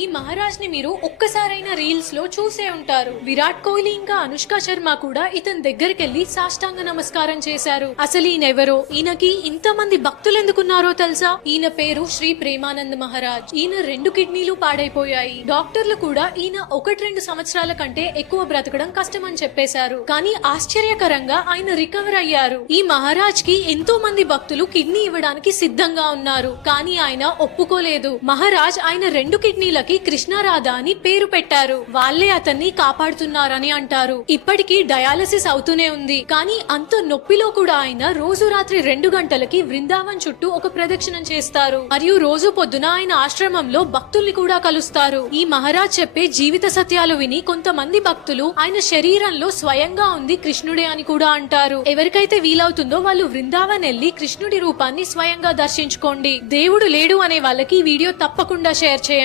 ఈ మహారాజ్ ని మీరు ఒక్కసారైనా రీల్స్ లో చూసే ఉంటారు. విరాట్ కోహ్లీ ఇంకా అనుష్క శర్మ కూడా ఇతని దగ్గరికెళ్లి సాష్టాంగ నమస్కారం చేశారు. అసలు ఈయనెవరో, ఈయనకి ఇంతమంది భక్తులు ఎందుకున్నారో తెలుసా? ఈయన పేరు శ్రీ ప్రేమానంద్ మహారాజ్. ఈయన 2 కిడ్నీలు పాడైపోయాయి. డాక్టర్లు కూడా ఈయన 1-2 సంవత్సరాల కంటే ఎక్కువ బ్రతకడం కష్టమని చెప్పేశారు. కానీ ఆశ్చర్యకరంగా ఆయన రికవర్ అయ్యారు. ఈ మహారాజ్ కి ఎంతో మంది భక్తులు కిడ్నీ ఇవ్వడానికి సిద్ధంగా ఉన్నారు. కానీ ఆయన ఒప్పుకోలేదు. మహారాజ్ ఆయన 2 కిడ్నీలకి కృష్ణారాధ అని పేరు పెట్టారు. వాళ్ళే అతన్ని కాపాడుతున్నారని అంటారు. ఇప్పటికీ డయాలసిస్ అవుతూనే ఉంది. కానీ అంత నొప్పిలో కూడా ఆయన రోజు రాత్రి 2 గంటలకి బృందావన్ చుట్టూ ఒక ప్రదక్షిణం చేస్తారు. మరియు రోజు పొద్దున ఆయన ఆశ్రమంలో భక్తుల్ని కూడా కలుస్తారు. ఈ మహారాజ్ చెప్పే జీవిత సత్యాలు విని కొంతమంది భక్తులు ఆయన శరీరంలో స్వయంగా ఉంది కృష్ణుడే అని కూడా అంటారు. ఎవరికైతే వీలవుతుందో వాళ్ళు బృందావన్ వెళ్లి కృష్ణుడి రూపాన్ని స్వయంగా దర్శించుకోండి. దేవుడు లేడు అనే వాళ్ళకి ఈ వీడియో తప్పకుండా షేర్ చేయండి.